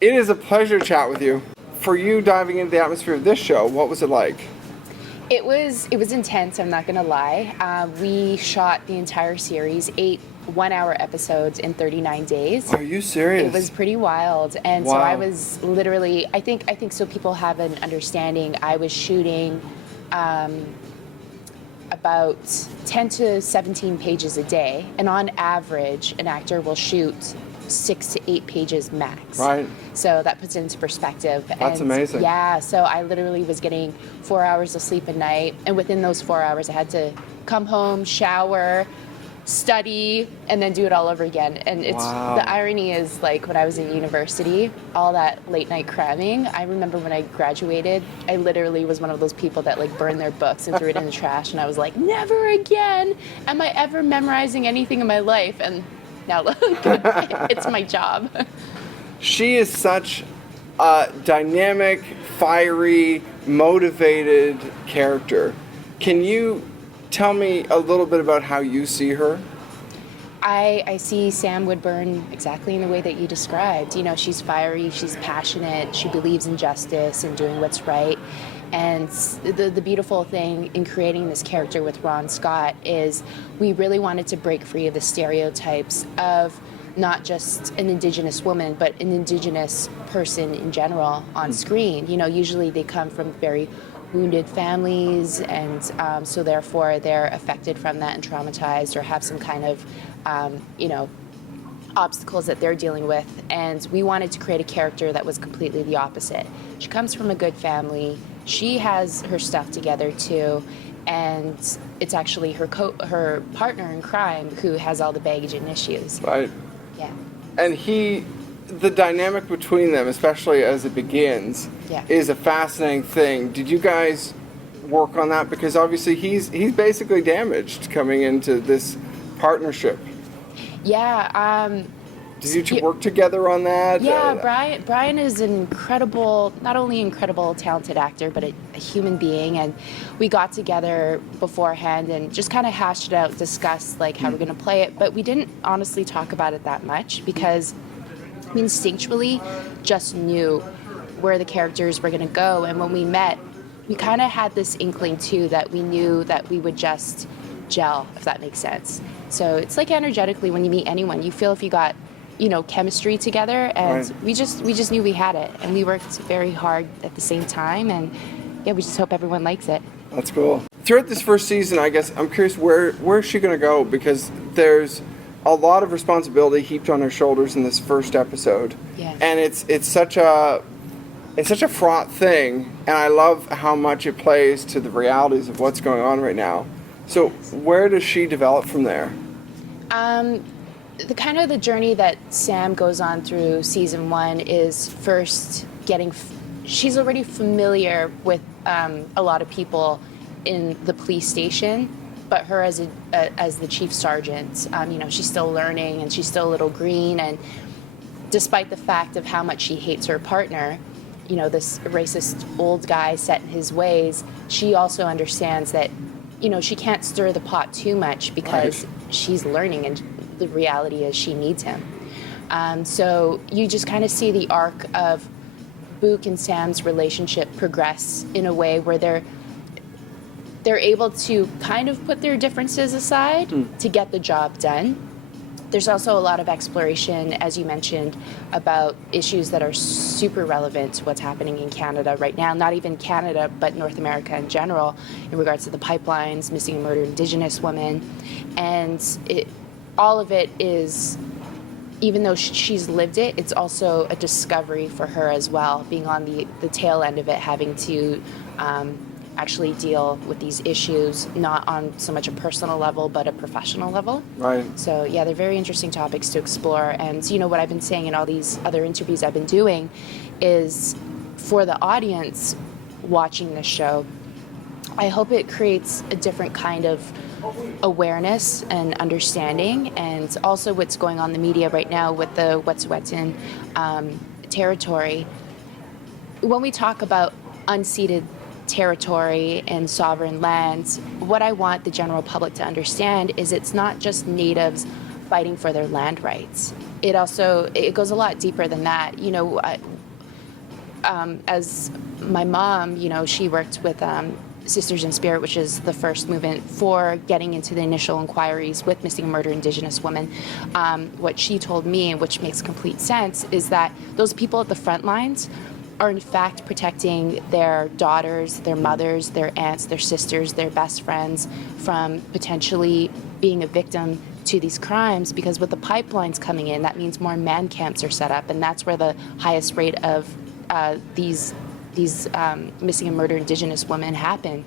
It is a pleasure to chat with you. For you diving into the atmosphere of this show, what was it like? It was intense, I'm not going to lie. We shot the entire series, 8 one-hour episodes in 39 days. Are you serious? It was pretty wild. And wow. So I was literally, I think so people have an understanding, I was shooting about 10 to 17 pages a day. And on average, an actor will shoot 6 to 8 pages max. Right. So that puts it into perspective. That's amazing. Yeah, so I literally was getting 4 hours of sleep a night, and within those 4 hours I had to come home, shower, study, and then do it all over again. And it's wow. The irony is, like, when I was in university, all that late night cramming, I remember when I graduated, I literally was one of those people that like burned their books and threw it in the trash, and I was like, never again am I ever memorizing anything in my life. And now look, it's my job. She is such a dynamic, fiery, motivated character. Can you tell me a little bit about how you see her? I see Sam Woodburn exactly in the way that you described. You know, she's fiery, she's passionate, she believes in justice and doing what's right. And the beautiful thing in creating this character with Ron Scott is we really wanted to break free of the stereotypes of not just an Indigenous woman, but an Indigenous person in general on screen. You know, usually they come from very wounded families, and so therefore they're affected from that and traumatized, or have some kind of, obstacles that they're dealing with. And we wanted to create a character that was completely the opposite. She comes from a good family. She has her stuff together too, and it's actually her partner in crime who has all the baggage and issues. Right. Yeah. And the dynamic between them, especially as it begins, is a fascinating thing. Did you guys work on that? Because obviously he's basically damaged coming into this partnership. Yeah. Did you two work together on that? Yeah, Brian is an incredible, not only incredible, talented actor, but a human being. And we got together beforehand and just kind of hashed it out, discussed like how we're going to play it. But we didn't honestly talk about it that much because we instinctually just knew where the characters were going to go. And when we met, we kind of had this inkling too that we knew that we would just gel, if that makes sense. So it's like energetically when you meet anyone, you feel if you got, chemistry together, and right. we just knew we had it, and we worked very hard at the same time, and yeah, we just hope everyone likes it. That's cool. Throughout this first season, I guess I'm curious where's she going to go, because there's a lot of responsibility heaped on her shoulders in this first episode. Yes. And it's such a fraught thing, and I love how much it plays to the realities of what's going on right now. So where does she develop from there? The journey that Sam goes on through season 1 is first she's already familiar with a lot of people in the police station, but her as the chief sergeant, she's still learning, and she's still a little green, and despite the fact of how much she hates her partner, this racist old guy set in his ways, she also understands that, she can't stir the pot too much because she's learning, and the reality is she needs him. So you just kind of see the arc of Book and Sam's relationship progress in a way where they're able to kind of put their differences aside to get the job done. There's also a lot of exploration, as you mentioned, about issues that are super relevant to what's happening in Canada right now. Not even Canada, but North America in general, in regards to the pipelines, missing and murdered Indigenous women. And all of it is, even though she's lived it, it's also a discovery for her as well, being on the tail end of it, having to actually deal with these issues, not on so much a personal level, but a professional level. Right. So yeah, they're very interesting topics to explore. And what I've been saying in all these other interviews I've been doing is, for the audience watching this show, I hope it creates a different kind of awareness and understanding, and also what's going on in the media right now with the Wet'suwet'en territory. When we talk about unceded territory and sovereign lands, what I want the general public to understand is it's not just natives fighting for their land rights. it goes a lot deeper than that. You know, as my mom, you know, she worked with Sisters in Spirit, which is the first movement for getting into the initial inquiries with missing and murdered Indigenous women. What she told me, which makes complete sense, is that those people at the front lines are in fact protecting their daughters, their mothers, their aunts, their sisters, their best friends from potentially being a victim to these crimes, because with the pipelines coming in, that means more man camps are set up, and that's where the highest rate of these missing and murdered Indigenous women happen.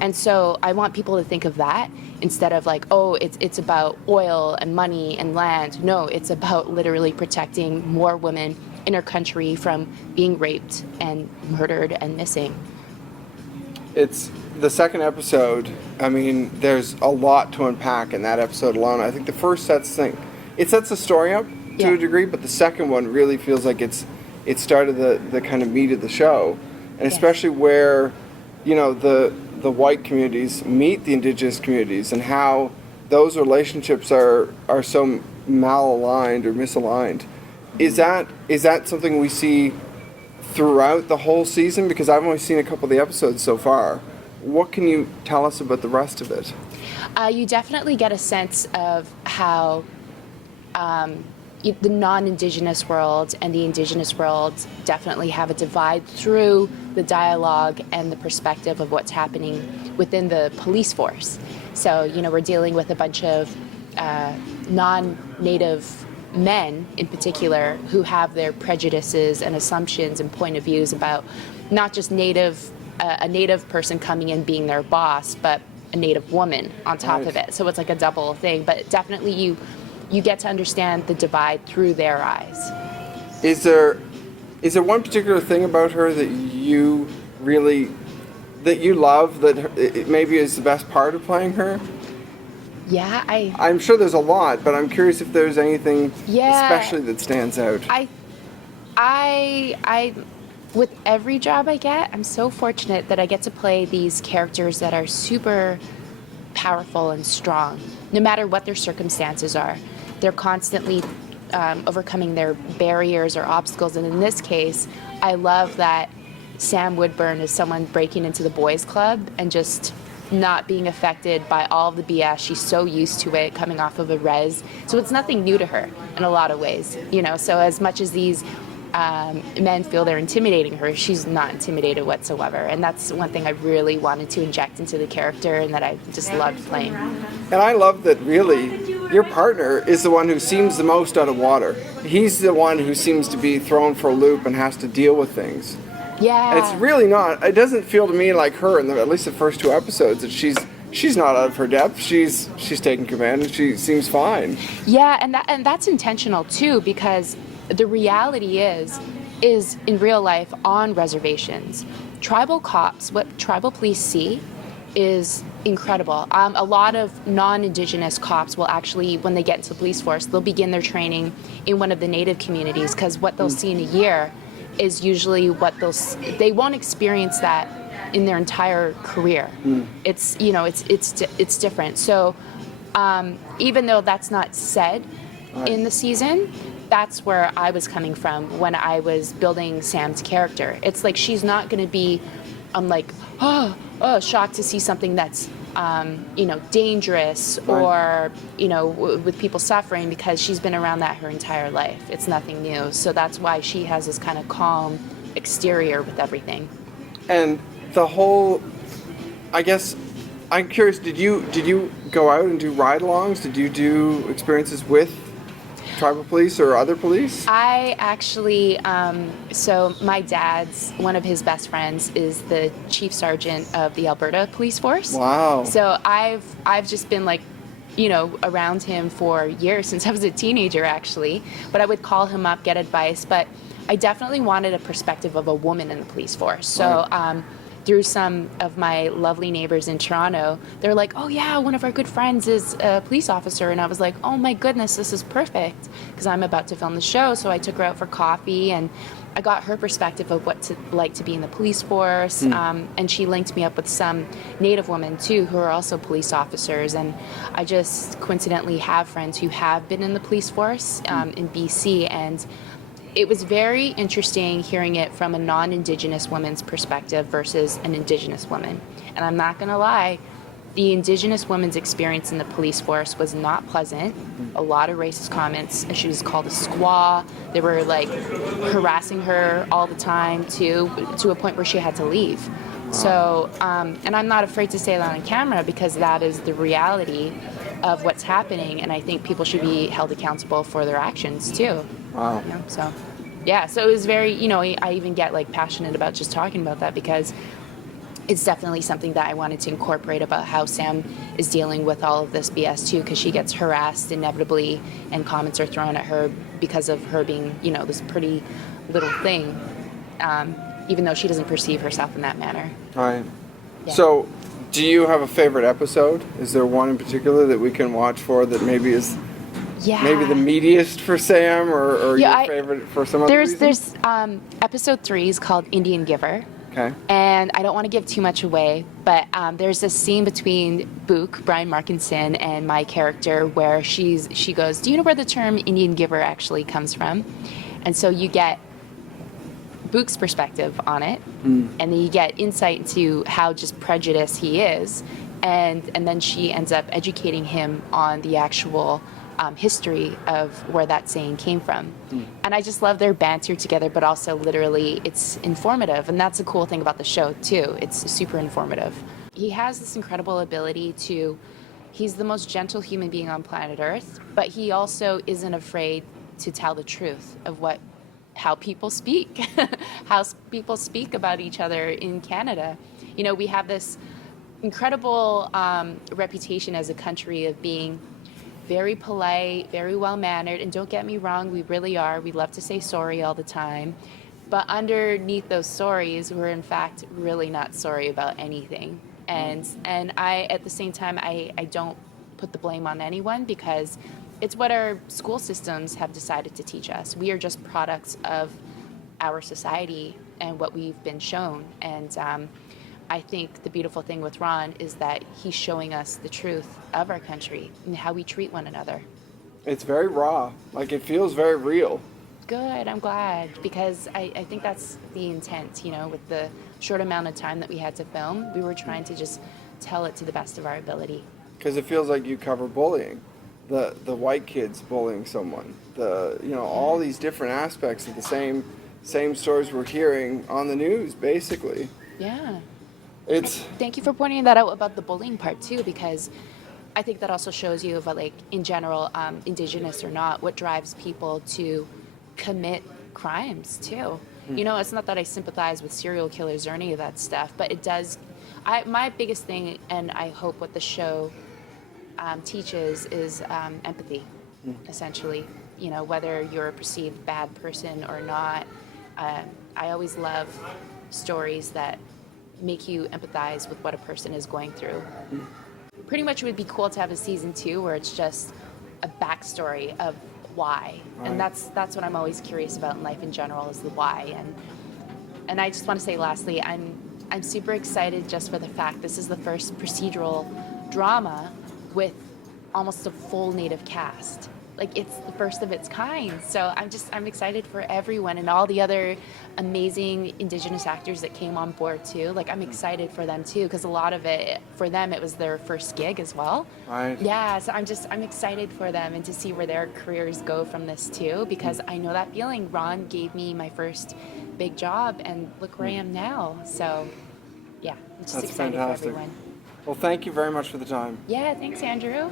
And so I want people to think of that instead of like, oh, it's about oil and money and land. No, it's about literally protecting more women in our country from being raped and murdered and missing. It's the second episode. I mean, there's a lot to unpack in that episode alone. I think the first sets the story up to a degree, but the second one really feels like it started the kind of meat of the show, and especially where, you know, the white communities meet the Indigenous communities and how those relationships are so malaligned or misaligned. Is that something we see throughout the whole season? Because I've only seen a couple of the episodes so far. What can you tell us about the rest of it? You definitely get a sense of how the non-Indigenous world and the Indigenous world definitely have a divide through the dialogue and the perspective of what's happening within the police force. So, you know, we're dealing with a bunch of non-Native men in particular who have their prejudices and assumptions and point of views about not just a Native person coming in being their boss, but a Native woman on top of it. So it's like a double thing. But definitely you get to understand the divide through their eyes. Is there one particular thing about her that you love, that it maybe is the best part of playing her? Yeah, I'm sure there's a lot, but I'm curious if there's anything especially that stands out. I with every job I get, I'm so fortunate that I get to play these characters that are super powerful and strong, no matter what their circumstances are. They're constantly overcoming their barriers or obstacles, and in this case, I love that Sam Woodburn is someone breaking into the boys' club and just not being affected by all of the BS. She's so used to it, coming off of a res. So it's nothing new to her in a lot of ways, you know. So as much as these men feel they're intimidating her, she's not intimidated whatsoever. And that's one thing I really wanted to inject into the character and that I just loved playing. And I love that really your partner is the one who seems the most out of water. He's the one who seems to be thrown for a loop and has to deal with things. Yeah. And it's really not, it doesn't feel to me like her in at least the first two episodes that she's not out of her depth. She's taking command and she seems fine. Yeah, and that's intentional too, because the reality is in real life on reservations, tribal cops, what tribal police see is incredible. A lot of non-Indigenous cops will actually, when they get into the police force, they'll begin their training in one of the Native communities, because what they'll see in a year is usually what they won't experience that in their entire career. It's, you know, it's different. So even though that's not said in the season, that's where I was coming from when I was building Sam's character. It's like she's not going to be, shocked to see something that's, dangerous or, with people suffering, because she's been around that her entire life. It's nothing new. So that's why she has this kind of calm exterior with everything. And the whole, I guess, I'm curious, did you go out and do ride-alongs? Did you do experiences with tribal police or other police? I actually, so my dad's, one of his best friends is the chief sergeant of the Alberta Police Force. Wow. So I've just been around him for years, since I was a teenager actually, but I would call him up, get advice, but I definitely wanted a perspective of a woman in the police force. So through some of my lovely neighbors in Toronto, they're like, oh yeah, one of our good friends is a police officer. And I was like, oh my goodness, this is perfect, because I'm about to film the show. So I took her out for coffee, and I got her perspective of what to like to be in the police force. And she linked me up with some Native women too, who are also police officers. And I just coincidentally have friends who have been in the police force in BC. And it was very interesting hearing it from a non-Indigenous woman's perspective versus an Indigenous woman. And I'm not going to lie, the Indigenous woman's experience in the police force was not pleasant. A lot of racist comments. She was called a squaw. They were like harassing her all the time too, to a point where she had to leave. Wow. So, and I'm not afraid to say that on camera, because that is the reality of what's happening. And I think people should be held accountable for their actions too. Wow. You know, so, yeah, so it was very, you know, I even get like passionate about just talking about that, because it's definitely something that I wanted to incorporate about how Sam is dealing with all of this BS too, because she gets harassed inevitably and comments are thrown at her because of her being, you know, this pretty little thing, even though she doesn't perceive herself in that manner. All right. Yeah. So, do you have a favorite episode? Is there one in particular that we can watch for that maybe is maybe the meatiest for Sam, or your favorite for some other reason? There's episode 3 is called Indian Giver. Okay. And I don't want to give too much away, but there's a scene between Book, Brian Markinson, and my character where she goes, do you know where the term Indian Giver actually comes from? And so you get Book's perspective on it, and then you get insight into how just prejudiced he is, and then she ends up educating him on the actual history of where that saying came from. And I just love their banter together, but also literally it's informative. And that's a cool thing about the show too. It's super informative. He has this incredible ability he's the most gentle human being on planet Earth, but he also isn't afraid to tell the truth of how people speak, how people speak about each other in Canada. You know, we have this incredible reputation as a country of being very polite, very well-mannered, and don't get me wrong, we really are. We love to say sorry all the time. But underneath those sorries, we're in fact really not sorry about anything. And I, at the same time, I don't put the blame on anyone, because it's what our school systems have decided to teach us. We are just products of our society and what we've been shown. And I think the beautiful thing with Ron is that he's showing us the truth of our country and how we treat one another. It's very raw. Like, it feels very real. Good, I'm glad, because I think that's the intent, you know, with the short amount of time that we had to film. We were trying to just tell it to the best of our ability. Because it feels like you cover bullying. The white kids bullying someone. All these different aspects of the same stories we're hearing on the news, basically. Yeah. Thank you for pointing that out about the bullying part too, because I think that also shows you about, like, in general, Indigenous or not, what drives people to commit crimes too. You know, it's not that I sympathize with serial killers or any of that stuff, but it does. My biggest thing, and I hope what the show teaches, is empathy, essentially. You know, whether you're a perceived bad person or not. I always love stories that make you empathize with what a person is going through. Pretty much it would be cool to have a season 2 where it's just a backstory of why. Right. And that's what I'm always curious about in life in general, is the why. And I just want to say lastly, I'm super excited just for the fact this is the first procedural drama with almost a full Native cast. Like, it's the first of its kind. So I'm excited for everyone and all the other amazing Indigenous actors that came on board too. Like, I'm excited for them too, because a lot of it, for them, it was their first gig as well. Right. Yeah, so I'm excited for them and to see where their careers go from this too, because I know that feeling. Ron gave me my first big job, and look where I am now. So, yeah, I'm just excited fantastic. For everyone. Well, thank you very much for the time. Yeah, thanks, Andrew.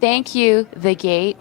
Thank you, The Gate.